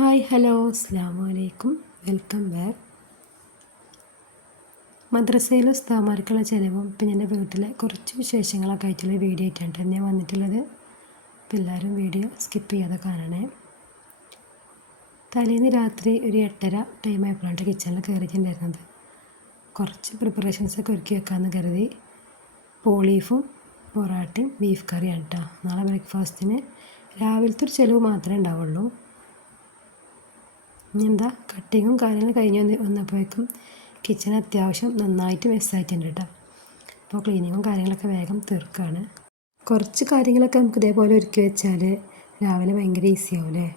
Hi hello അസ്സലാമു അലൈക്കും welcome back. മദ്രസയിലെ ഉസ്താദുമാർക്കുള്ള ചിലവും പിന്നെ എൻ്റെ വീട്ടിലെ കുറച്ച് വിശേഷങ്ങളൊക്കെ ആയിട്ടുള്ള വീഡിയോ ആയിട്ടാണ് ഞാൻ വന്നിട്ടുള്ളത്. അപ്പോൾ എല്ലാവരും വീഡിയോ സ്കിപ്പ് ചെയ്യാതെ കാണണേ. തലേന്ന് രാത്രി ഒരു 8:30 ടൈം ആയപ്പോഴാണ് കിച്ചണിൽ കയറിയിട്ടുണ്ടായിരുന്നത്. കുറച്ച് പ്രിപ്പറേഷൻസൊക്കെ ഒരുക്കി വെക്കാമെന്ന് കരുതി. പോളീഫും പൊറാട്ടയും ബീഫ് കറിയാണ് കേട്ടോ നാളെ ബ്രേക്ക്ഫാസ്റ്റിന്. രാവിലത്തെ ഒരു ചിലവ് മാത്രമേ ഉണ്ടാവുള്ളൂ. ഇനി എന്താ കട്ടിങ്ങും കാര്യങ്ങളും കഴിഞ്ഞ് വന്നപ്പോഴേക്കും കിച്ചൺ അത്യാവശ്യം നന്നായിട്ട് മെസ്സായിട്ടുണ്ട് കേട്ടോ. അപ്പോൾ ക്ലീനിങ്ങും കാര്യങ്ങളൊക്കെ വേഗം തീർക്കുകയാണ്. കുറച്ച് കാര്യങ്ങളൊക്കെ നമുക്ക് ഇതേപോലെ ഒരുക്കി വെച്ചാൽ രാവിലെ ഭയങ്കര ഈസി ആവും.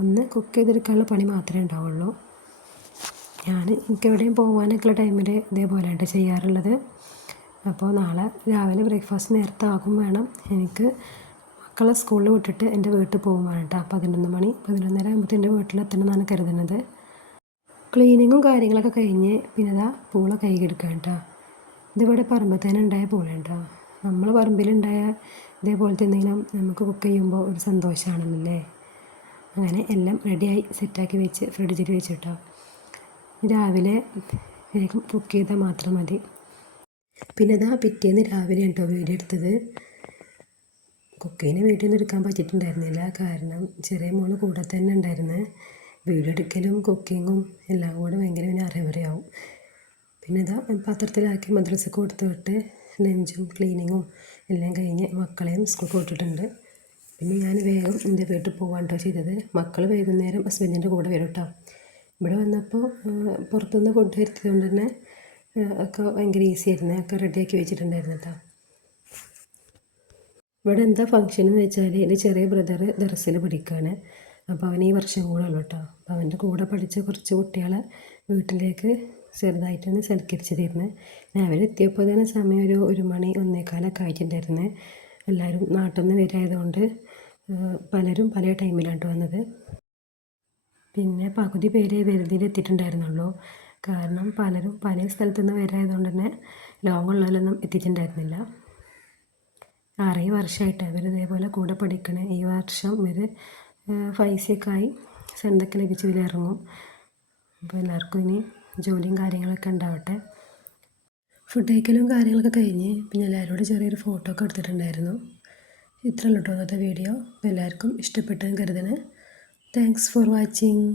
ഒന്ന് കുക്ക് ചെയ്തെടുക്കാനുള്ള പണി മാത്രമേ ഉണ്ടാവുള്ളൂ. എനിക്ക് എവിടെയും പോകാനൊക്കെയുള്ള ടൈമിൽ ഇതേപോലെയാണ് ചെയ്യാറുള്ളത്. അപ്പോൾ നാളെ രാവിലെ ബ്രേക്ക്ഫാസ്റ്റ് നേരത്തെ ആകും വേണം. എനിക്ക് മക്കളെ സ്കൂളിൽ വിട്ടിട്ട് എൻ്റെ വീട്ടിൽ പോകും വേണം കേട്ടോ. 11 മണി 11:30 ആകുമ്പോഴത്തേക്കും എൻ്റെ വീട്ടിലെത്തണം എന്നാണ് കരുതുന്നത്. ക്ലീനിങ്ങും കാര്യങ്ങളൊക്കെ കഴിഞ്ഞ് പിന്നെ ഇതാ പൂള കഴുകിയെടുക്കാം കേട്ടോ. ഇതിവിടെ പറമ്പിൽ തന്നെ ഉണ്ടായ പൂളയാണ് കേട്ടോ. നമ്മൾ പറമ്പിലുണ്ടായ ഇതേപോലത്തെ എന്തെങ്കിലും നമുക്ക് കുക്ക് ചെയ്യുമ്പോൾ ഒരു സന്തോഷമാണല്ലേ. അങ്ങനെ എല്ലാം റെഡിയായി സെറ്റാക്കി വെച്ച് ഫ്രിഡ്ജിൽ വെച്ചിട്ടോ. രാവിലെ വേഗം കുക്ക് ചെയ്താൽ മാത്രം മതി. പിന്നെ ഇതാ പിറ്റേന്ന് രാവിലെയാണ് കേട്ടോ വീഡിയോ എടുത്തത്. കുക്കിങ്ങിന് വീഡിയോ ഒന്നും എടുക്കാൻ പറ്റിയിട്ടുണ്ടായിരുന്നില്ല, കാരണം ചെറിയ മോള് കൂടെ തന്നെ ഉണ്ടായിരുന്നു. വീഡിയോ എടുക്കലും കുക്കിങ്ങും എല്ലാം കൂടെ ഭയങ്കര അറിവറിയാവും. പിന്നെ ഇതാ പാത്രത്തിലാക്കി മദ്രസക്ക് കൊടുത്ത് വിട്ട് ലഞ്ചും ക്ലീനിങ്ങും എല്ലാം കഴിഞ്ഞ് മക്കളെയും സ്കൂൾക്ക് വിട്ടിട്ടുണ്ട്. പിന്നെ ഞാൻ വേഗം എൻ്റെ വീട്ടിൽ പോകാൻ കേട്ടോ ചെയ്തത്. മക്കൾ വൈകുന്നേരം ഹസ്ബൻഡിൻ്റെ കൂടെ വരും കേട്ടോ. ഇവിടെ വന്നപ്പോൾ പുറത്തുനിന്ന് ഫുഡ് വരുത്തിയതുകൊണ്ട് തന്നെ ഒക്കെ ഭയങ്കര ഈസി ആയിരുന്നു. ഒക്കെ റെഡിയാക്കി വെച്ചിട്ടുണ്ടായിരുന്നു കേട്ടോ. ഇവിടെ എന്താ ഫംഗ്ഷൻ എന്ന് വെച്ചാൽ എൻ്റെ ചെറിയ ബ്രദർ ദർസിൽ പഠിക്കുകയാണ്. അപ്പോൾ അവൻ ഈ വർഷം കൂടെ ഉള്ളൂ കേട്ടോ. അപ്പോൾ അവൻ്റെ കൂടെ പഠിച്ച കുറച്ച് കുട്ടികളെ വീട്ടിലേക്ക് ചെറുതായിട്ടൊന്ന് സൽക്കരിച്ചതായിരുന്നു. അവരെത്തിയപ്പോൾ തന്നെ സമയം ഒരു 1 മണി 1:15 ആയിട്ടുണ്ടായിരുന്നു. എല്ലാവരും നാട്ടിൽ നിന്ന് വരായതുകൊണ്ട് പലരും പല ടൈമിലാണ് വന്നത്. പിന്നെ പകുതി പേരെ വെറുതെയിലെത്തിയിട്ടുണ്ടായിരുന്നുള്ളൂ, കാരണം പലരും പല സ്ഥലത്തു നിന്ന് വരായതുകൊണ്ട് തന്നെ ലോങ്ങുള്ളതിലൊന്നും എത്തിയിട്ടുണ്ടായിരുന്നില്ല. 6 വർഷമായിട്ട് അവർ ഇതേപോലെ കൂടെ പഠിക്കണേ. ഈ വർഷം ഇവർ ഫൈസിയൊക്കെ ആയി സെൻഡൊക്കെ ലഭിച്ച് ഇതിലിറങ്ങും. അപ്പോൾ എല്ലാവർക്കും ഇനി ജോലിയും കാര്യങ്ങളൊക്കെ ഉണ്ടാവട്ടെ. ഫുഡ് കഴിക്കലും കാര്യങ്ങളൊക്കെ കഴിഞ്ഞ് പിന്നെ എല്ലാവരോടും ചെറിയൊരു ഫോട്ടോ ഒക്കെ എടുത്തിട്ടുണ്ടായിരുന്നു. ഇത്രയുള്ളൂ കേട്ടോ ഇന്നത്തെ വീഡിയോ. അപ്പോൾ എല്ലാവർക്കും ഇഷ്ടപ്പെട്ടെന്ന് കരുതണേ. Thanks for watching.